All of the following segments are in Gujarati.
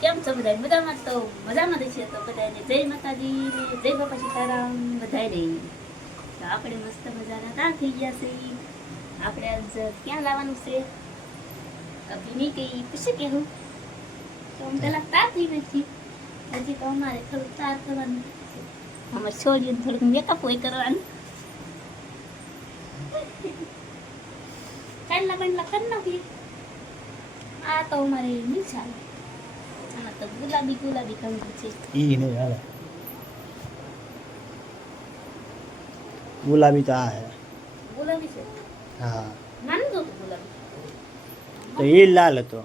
કેમ છો બધા? બધામાં તો? મજામાં છે તો બધાને જય માતાજી જય બાપા સીતારામ. રહી તો આપણે મસ્ત મજાના તા થઈ ગયા છે. આપણે આજ ક્યાં લાવવાનું છે? અભિની કઈ પૂછે કે હું? તો હું પેલા તાર થઈ નથી હજી તો અમારે થોડુંક તાર કરવાનું અમારે છોડીને થોડુંક મેકઅપ હોય કરવાનું. કાંડલા બાંડલા કરી નાખીએ. આ તો અમારે નહીં ચાલે તો ગુલાબી ગુલાબી કલર છે. ઈ નહીં હાલે ગુલાબી તો આ હે. ગુલાબી છે? હા. નાનું તો ગુલાબી. તો એ લાલ હતો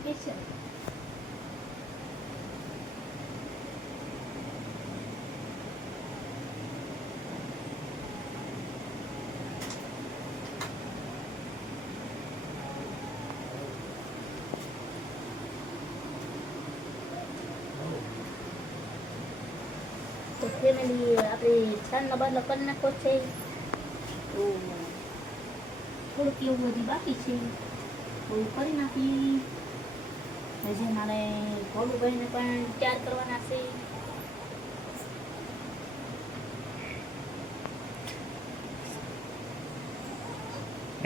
સ્પેશિયલ તો ફેમિલી આપણે ચાંદનો બદલો કરી નાખો છે. તો થોડુંક એવું બધી બાકી છે. તો કરી નાખી હજી મારે ભોલુભાઈને પણ તૈયાર કરવાના છે.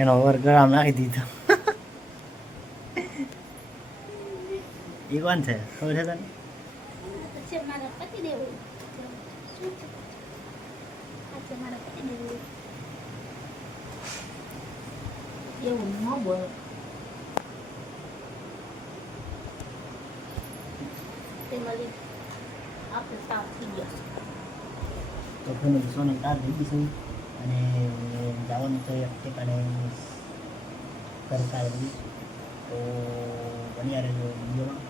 એનો વર ગળામાં નાખી દીધો. એ કોણ છે? ખબર છે તને પછી મારા પતિદેવ શું છે? આ છે મારા પતિદેવ એવું ન બોલો તે મળી આપણે સાફ થઈ ગયા તો ઘણું સોનમ તાર થઈ ગઈ છે અને જવાનું તો એક સરકાર કરતા તો બન્યા રહેજો વિડીયોમાં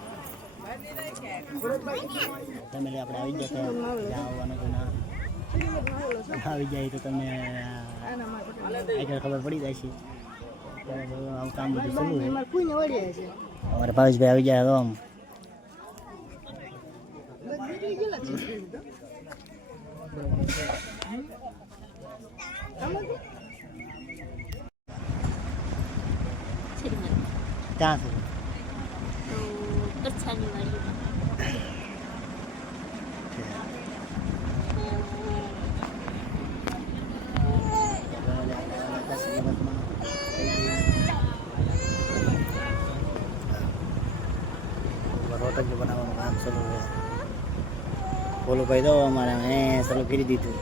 ફેમિલી આપણે આવી જશે ત્યાં આવવાનું તો ના. આવી જાય તો તમને આગળ ખબર પડી જાય છે. આવું કામ બધું છે. અમારે ભાવેશભાઈ આવી જાય તો આમ. ત્યાં સુધી તો કચ્છાની વાડીમાં રોટક બનાવવાનું કામ શરૂ છે બોલો ભાઈ તો અમારે એ ચાલુ કરી દીધું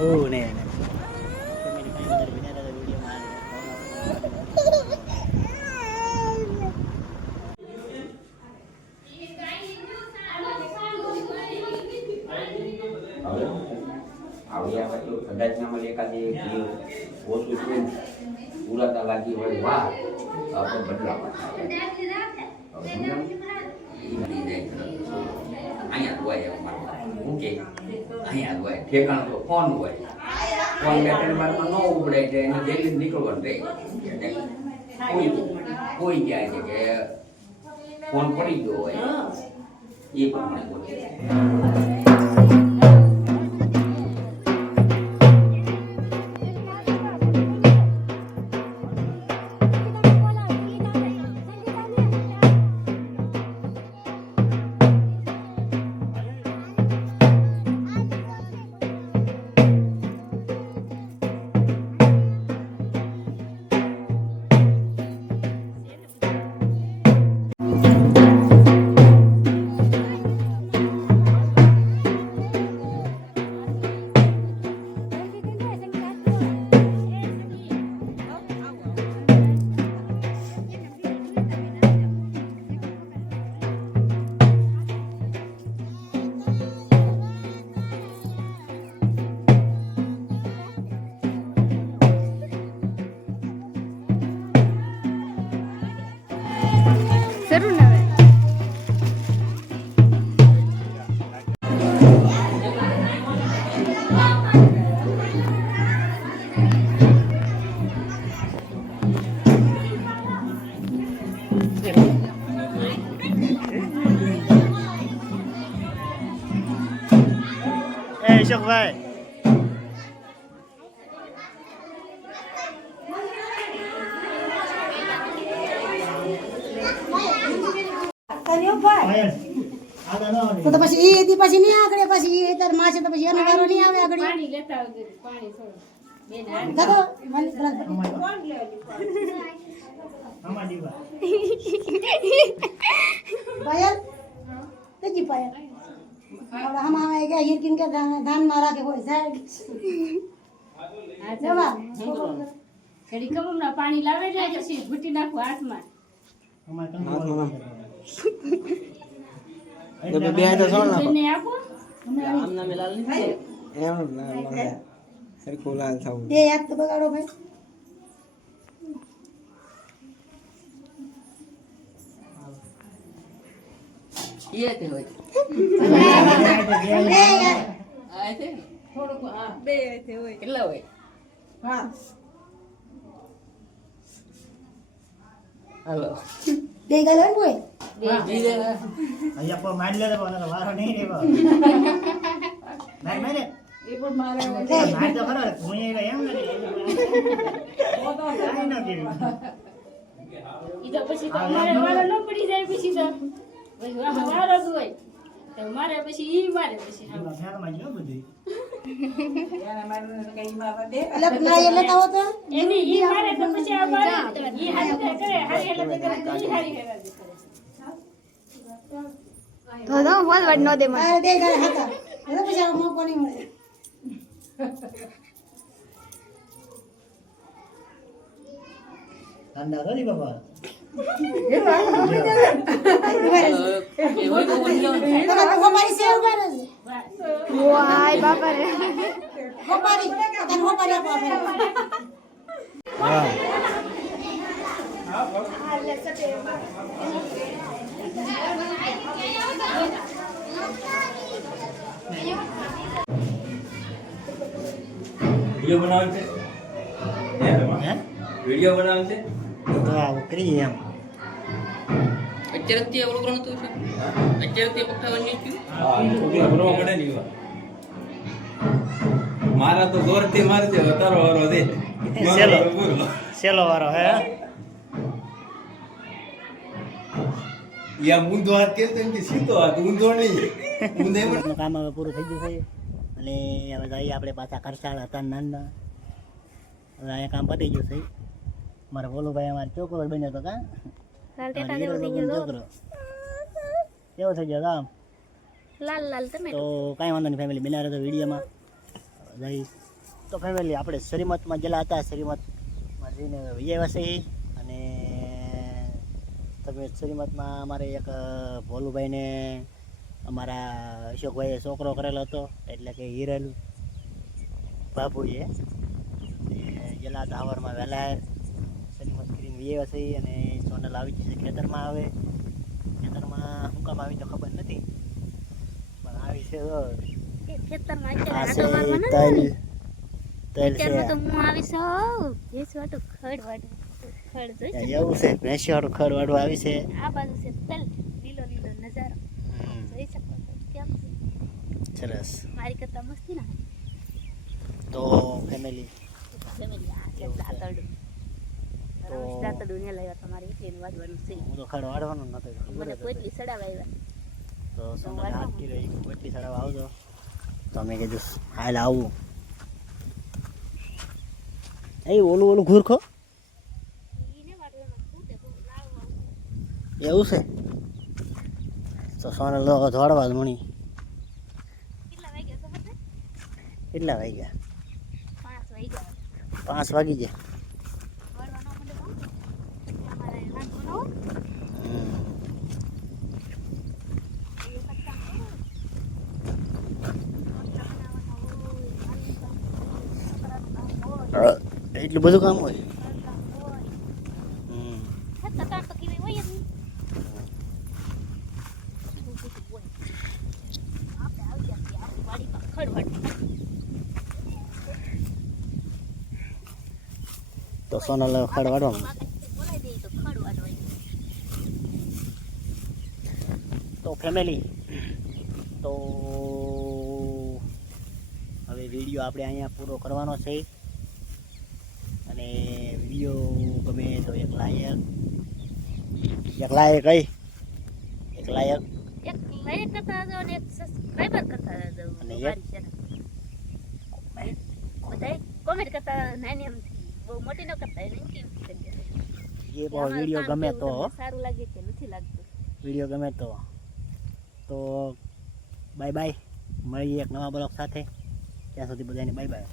ઓ ને ને. Family કાંઈ વધારે વિના રહેતા વિડીયોમાં આવ્યા હોય તો કદાચ ના મળે એકાદી ઓછું છું પૂરાતા લાગી હોય, વાહ, આપણે બદલાવા. અહીંયા હોય એમ હું કે, અહીંયા હોય. ઠેકાણ તો ફોન હોય? ફોન બે ત્રણ ન ઉપડે એટલે એને જલ્દી નીકળવાનું રહે? કોઈ કોઈ જાય છે કે ફોન પડી ગયો હોય. એ પ્રમાણે બોલે. તો તો પછી ઈ હતી પછી નહીં આગળ પછી ઈ તારમાં છે તો પછી એનો વારો નહીં આવે આગળ. પાણી લેતા આવજો પાણી થોડું. દાદો મને પેલા આમાં દીવા. પાયલ? તેજી પાયલ? આપણે હમ આવે કે હિરકીન કે ધાન ધાનમાં રાખે હોય સાહેબ. જવા. ઘડી કમરના પાણી લાવે ને પછી ઘૂંટી નાખું હાથમાં. આમાં કંકુ બે હાથે સોળ નાખો બેનને આપો આમ નામે લાલ નથી એમ ના ના સરખું લાલ થવું બે હાથ તો બગાડો ભાઈ બે હાથ. હાલો બે ગાલ હોય ને કોઈ અહીંયા કોઈ મારી લે તો કોનો વારો નહીં રહેવો. માર મારે. માર તો ખરો, હું અહીંયા એમ નથી. કાંઈ ન કર્યું. ઈ તો પછી તો અમારે વારો ન પડી જાય પછી તો. પછી આમાં વારો જ હોય. તો મારે પછી મારે પછી એની ઈ મારે તો પછી આ મારે ઈ હારી કરે કરે હારી હેલા કરે તો ફોન વડ નો દે મને. અરે દે ગાલ હતા. એટલે પછી આ મોકો નહીં મળે. ઠંડા કરી બાબા. તમે વીડિયો બનાવે છે હે હે? વીડિયો બનાવે છે તો આવું કરીએ એમ. અત્યારે તે ઓલું કોણ હતું છે અત્યારે તે પકડાવાની થયું હા ભરવા પડે ને મારા તો દોરથી મારશે તારો વારો દે. વારો પૂરો. સેલો વાળો હે યા ઊંધો હાથ કેમ તેમ કે સીધો હાથ ઊંધો નહીં. ઊંધે પણ કામ હવે પૂરું થઈ ગયું છે. અને હવે જઈએ આપણે પાછા ખરસાળ હતા નાના. હવે અહીંયા કામ પતી ગયું છે. મારા ભોલુભાઈ અમારે છોકરો બન્યો હતો કા? છોકરો. કેવો થઈ ગયો કામ? લાલ લાલ તમે. તો કાંઈ વાંધો નહીં ફેમિલી બિના રહેતો વિડીયોમાં. જઈ તો ફેમિલી આપણે શ્રીમતમાં ગયેલા હતા શ્રીમતમાં જઈને વિજય વસી. અને તમે શ્રીમતમાં અમારે એક ભોલુભાઈને અમારા અશોકભાઈએ છોકરો કરેલો હતો એટલે કે હિરલ બાપુએ. એ ગયેલા હતા વહેલા શ્રીમત કરીને વિજય વસી અને સોનલ આવી જશે ખેતરમાં આવે ખેતરમાં શું કામ આવી તો ખબર નથી. પણ આવી છે તો ખેતરમાં છે તો હું હો. ભેંસ વાટું ખડ એવું છે ભેંસિયાળું ખડવાડું આવી છે. આ બાજુ છે તલ લીલો લીલો નજારો. જઈ શકો છો કેમ છે? સરસ. મારી કરતા મસ્તી ના તો ફેમિલી ફેમિલી આ છે દાતરડું. દાતરડું ને લાવ્યા તમારે એટલી વાદવાનું છે. હું તો ખડવાડવાનું નતો મને. કોઈટલી સડાવા આવ્યા. તો સોનલ હાકી રહી કોટલી ચડાવવા આવજો. તો અમે કીધું હાલ આવું. એ ઓલું ઓલું ઘૂરખો? એવું છે? તો સોને લો દોડવા જ મણી કેટલા વાગ્યા ગયા પાંચ વાગી ગયા. એટલું બધું કામ અમારે હાથ બનાવો હમ. એ વખત કામ કરો નાસ્તા બનાવવાનો હોય આલુ કામ, છોકરાનું કામ હોય એટલું બધું કામ હોય ઘર કામ હોય હમ છતાં કામ તો કેવી હોય જ નહીં એવું બધું હોય આપણે આવી ગયા છીએ આપણી વાડીમાં ખડવાડ તો સોનલ બોલાવી દઈએ તો ફેમિલી તો હવે વીડિયો આપણે અહીંયા પૂરો કરવાનો છે. અને વીડિયો ગમે તો એક લાયક એક લાયક કઈ એક લાયક. એક લાઈક કરતા જાઓ અને એક સબસ્ક્રાઇબર કરતા જાઓ અને એક? બધાય કોમેન્ટ કરતા નાની એમથી બહુ મોટી ન કરતા એને કેમ કરી દેજો. કે પણ અમારું વીડિયો ગમે તો સારું લાગે કે નથી લાગતું. વીડિયો ગમે તો. તો બાય બાય. મળીએ એક નવા બ્લોગ સાથે. ત્યાં સુધી બધાને બાય બાય.